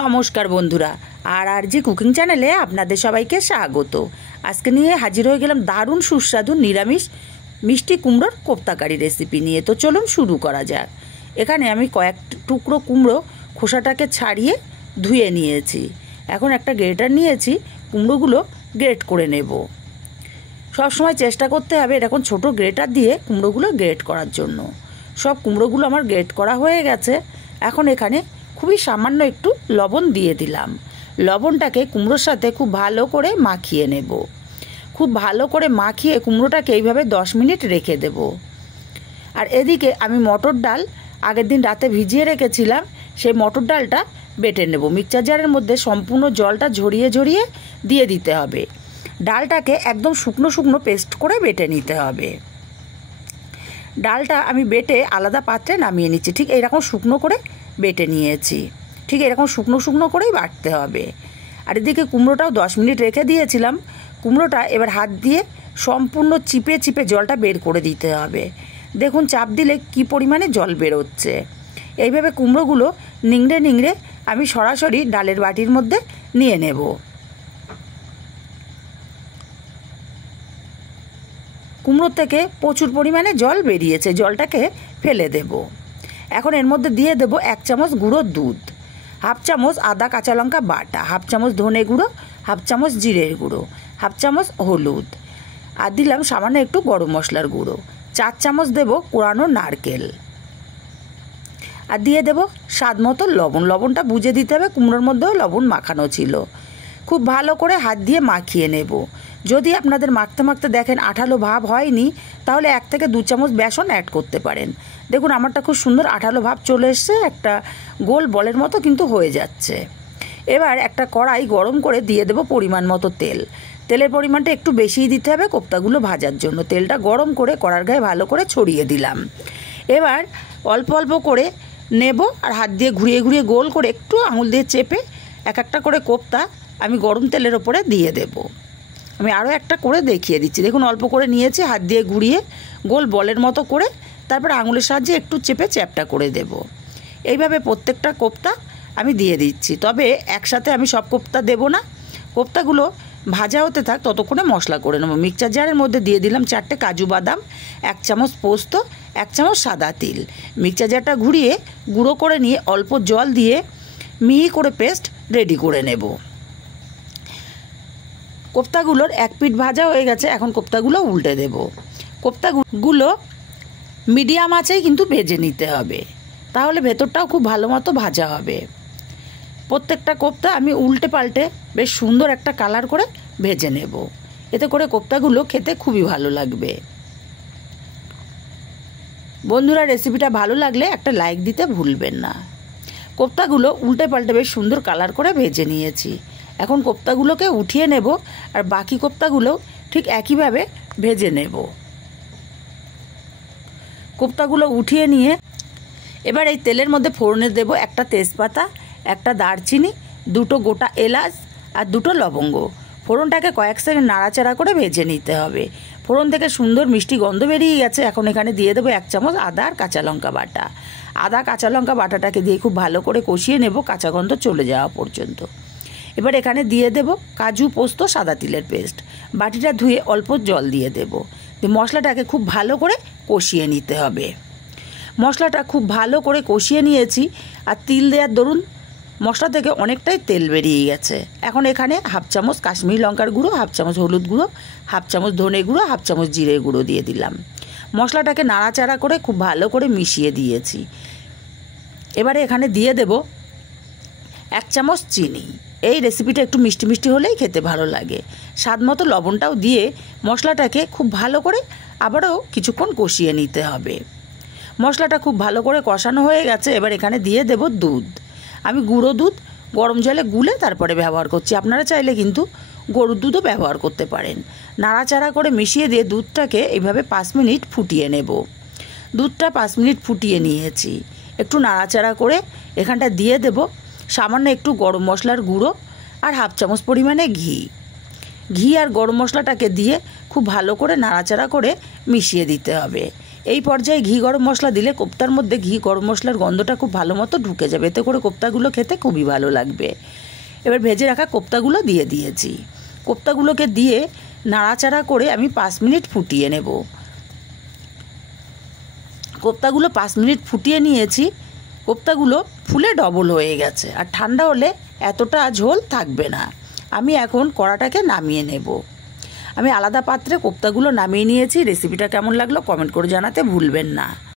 নমস্কার বন্ধুরা, আর জি কুকিং চ্যানেলে আপনাদের সবাইকে স্বাগত। আজকে নিয়ে হাজির হয়ে গেলাম দারুণ সুস্বাদু নিরামিষ মিষ্টি কুমড়োর কোপ্তাকারি রেসিপি নিয়ে। তো চলুন শুরু করা যাক। এখানে আমি কয়েক টুকরো কুমড়ো খোসাটাকে ছাড়িয়ে ধুয়ে নিয়েছি। এখন একটা গ্রেটার নিয়েছি, কুমড়োগুলো গ্রেট করে নেব। সবসময় চেষ্টা করতে হবে এরকম ছোট গ্রেটার দিয়ে কুমড়োগুলো গ্রেট করার জন্য। সব কুমড়োগুলো আমার গ্রেট করা হয়ে গেছে। এখন এখানে খুবই সামান্য একটু লবণ দিয়ে দিলাম। লবণটাকে কুমড়োর সাথে খুব ভালো করে মাখিয়ে নেব। খুব ভালো করে মাখিয়ে কুমড়োটাকে এইভাবে 10 মিনিট রেখে দেব। আর এদিকে আমি মটর ডাল আগের দিন রাতে ভিজিয়ে রেখেছিলাম, সেই মটর ডালটা বেটে নেব। মিক্সচার জারের মধ্যে সম্পূর্ণ জলটা ঝরিয়ে ঝরিয়ে দিয়ে দিতে হবে। ডালটাকে একদম শুকনো শুকনো পেস্ট করে বেটে নিতে হবে। ডালটা আমি বেটে আলাদা পাত্রে নামিয়ে নিচ্ছি। ঠিক এইরকম শুকনো করে বেটে নিয়েছি। ঠিক এরকম শুকনো শুকনো করেই বাটতে হবে। আর এদিকে কুমড়োটাও 10 মিনিট রেখে দিয়েছিলাম। কুমড়োটা এবার হাত দিয়ে সম্পূর্ণ চিপে চিপে জলটা বের করে দিতে হবে। দেখুন চাপ দিলে কি পরিমাণে জল বেরোচ্ছে। এইভাবে কুমড়োগুলো নিংড়ে নিংড়ে আমি সরাসরি ডালের বাটির মধ্যে নিয়ে নেব। কুমড়োর থেকে প্রচুর পরিমাণে জল বেরিয়েছে, জলটাকে ফেলে দেব। এখন এর মধ্যে দিয়ে দেব 1 চামচ গুঁড়োর দুধ, 1/2 চামচ আদা কাঁচা লঙ্কা বাটা, 1/2 চামচ ধনে গুঁড়ো, 1/2 চামচ জিরের গুঁড়ো, 1/2 চামচ হলুদ, আর দিলাম সামান্য একটু গরম মশলার গুঁড়ো, 4 চামচ দেব কোরানো নারকেল, আর দিয়ে দেব স্বাদ মতো লবণ। লবণটা বুঝে দিতে হবে, কুমড়োর মধ্যেও লবণ মাখানো ছিল। খুব ভালো করে হাত দিয়ে মাখিয়ে নেব। যদি আপনাদের মাখতে মাখতে দেখেন আঠালো ভাব হয়নি, তাহলে 1 থেকে 2 চামচ বেসন অ্যাড করতে পারেন। দেখুন আমারটা খুব সুন্দর আঠালো ভাব চলে এসছে, একটা গোল বলের মতো কিন্তু হয়ে যাচ্ছে। এবার একটা কড়াই গরম করে দিয়ে দেব পরিমাণ মতো তেল। তেলের পরিমাণটা একটু বেশিই দিতে হবে কোপ্তাগুলো ভাজার জন্য। তেলটা গরম করে কড়ার গায়ে ভালো করে ছড়িয়ে দিলাম। এবার অল্প অল্প করে নেব আর হাত দিয়ে ঘুরিয়ে ঘুরিয়ে গোল করে একটু আঙুল দিয়ে চেপে এক একটা করে কোপ্তা আমি গরম তেলের ওপরে দিয়ে দেব। আমি আরও একটা করে দেখিয়ে দিচ্ছি। দেখুন অল্প করে নিয়েছি, হাত দিয়ে ঘুরিয়ে গোল বলের মতো করে তারপর আঙুলের সাহায্যে একটু চেপে চ্যাপটা করে দেব। এইভাবে প্রত্যেকটা কোপ্তা আমি দিয়ে দিচ্ছি। তবে একসাথে আমি সব কোপ্তা দেব না, কোপ্তাগুলো ভাজা হতে থাক ততক্ষণে মশলা করে নেব। মিক্সচার জারের মধ্যে দিয়ে দিলাম 4টে কাজু বাদাম, 1 চামচ পোস্ত, 1 চামচ সাদা তিল। মিক্সচার জারটা ঘুরিয়ে গুঁড়ো করে নিয়ে অল্প জল দিয়ে মিহি করে পেস্ট রেডি করে নেব। কোপ্তাগুলোর এক পিঠ ভাজা হয়ে গেছে, এখন কোপ্তাগুলো উল্টে দেব। কোপ্তাগুলো মিডিয়াম আঁচেই কিন্তু ভেজে নিতে হবে, তাহলে ভেতরটাও খুব ভালো মতো ভাজা হবে। প্রত্যেকটা কোপ্তা আমি উল্টে পাল্টে বেশ সুন্দর একটা কালার করে ভেজে নেব। এতে করে কোপ্তাগুলো খেতে খুবই ভালো লাগবে। বন্ধুরা রেসিপিটা ভালো লাগলে একটা লাইক দিতে ভুলবেন না। কোপ্তাগুলো উল্টে পাল্টে বেশ সুন্দর কালার করে ভেজে নিয়েছি। এখন কোপ্তাগুলোকে উঠিয়ে নেব আর বাকি কোপ্তাগুলো ঠিক একইভাবে ভেজে নেব। কোপ্তাগুলো উঠিয়ে নিয়ে এবার এই তেলের মধ্যে ফোড়নে দেব একটা তেজপাতা, একটা দারচিনি, 2টো গোটা এলাচ আর 2টো লবঙ্গ। ফোড়নটাকে কয়েক সেকেন্ড নাড়াচাড়া করে ভেজে নিতে হবে। ফোড়ন থেকে সুন্দর মিষ্টি গন্ধ বেরিয়ে গেছে। এখন এখানে দিয়ে দেবো 1 চামচ আদা আর কাঁচা লঙ্কা বাটা। আদা কাঁচা লঙ্কা বাটাটাকে দিয়ে খুব ভালো করে কষিয়ে নেব কাঁচা গন্ধ চলে যাওয়া পর্যন্ত। এবার এখানে দিয়ে দেব কাজু পোস্ত সাদা তিলের পেস্ট। বাটিটা ধুয়ে অল্প জল দিয়ে দেব। মশলাটাকে খুব ভালো করে কষিয়ে নিতে হবে। মশলাটা খুব ভালো করে কষিয়ে নিয়েছি আর তিল দেওয়ার দরুন মশলা থেকে অনেকটাই তেল বেরিয়ে গেছে। এখন এখানে 1/2 চামচ কাশ্মীরি লঙ্কার গুঁড়ো, 1/2 চামচ হলুদ গুঁড়ো, 1/2 চামচ ধনে গুঁড়ো, 1/2 চামচ জিরে গুঁড়ো দিয়ে দিলাম। মশলাটাকে নাড়াচাড়া করে খুব ভালো করে মিশিয়ে দিয়েছি। এবারে এখানে দিয়ে দেব 1 চামচ চিনি। এই রেসিপিটা একটু মিষ্টি মিষ্টি হলেই খেতে ভালো লাগে। স্বাদ মতো লবণটাও দিয়ে মশলাটাকে খুব ভালো করে আবারও কিছুক্ষণ কষিয়ে নিতে হবে। মশলাটা খুব ভালো করে কষানো হয়ে গেছে। এবার এখানে দিয়ে দেব দুধ। আমি গুঁড়ো দুধ গরম জলে গুলে তারপরে ব্যবহার করছি। আপনারা চাইলে কিন্তু গরুর দুধও ব্যবহার করতে পারেন। নাড়াচাড়া করে মিশিয়ে দিয়ে দুধটাকে এইভাবে 5 মিনিট ফুটিয়ে নেব। দুধটা 5 মিনিট ফুটিয়ে নিয়েছি। একটু নাড়াচাড়া করে এখানটা দিয়ে দেব সামান্য একটু গরম মশলার গুঁড়ো আর 1/2 চামচ পরিমাণে ঘি আর গরম মশলাটাকে দিয়ে খুব ভালো করে নাড়াচাড়া করে মিশিয়ে দিতে হবে। এই পর্যায়ে ঘি গরম মশলা দিলে কোপ্তার মধ্যে ঘি গরম মশলার গন্ধটা খুব ভালো মতো ঢুকে যাবে, এতে করে কোপ্তাগুলো খেতে খুবই ভালো লাগবে। এবার ভেজে রাখা কোপ্তাগুলো দিয়ে দিয়েছি। কোপ্তাগুলোকে দিয়ে নাড়াচাড়া করে আমি 5 মিনিট ফুটিয়ে নেব। কোপ্তাগুলো 5 মিনিট ফুটিয়ে নিয়েছি। কোপ্তাগুলো ফুলে ডবল হয়ে গেছে, আর ঠান্ডা হলে এতটা ঝোল থাকবে না। আমি এখন কড়াটাকে নামিয়ে নেব। আমি আলাদা পাত্রে কোপ্তাগুলো নামিয়ে নিয়েছি। রেসিপিটা কেমন লাগলো কমেন্ট করে জানাতে ভুলবেন না।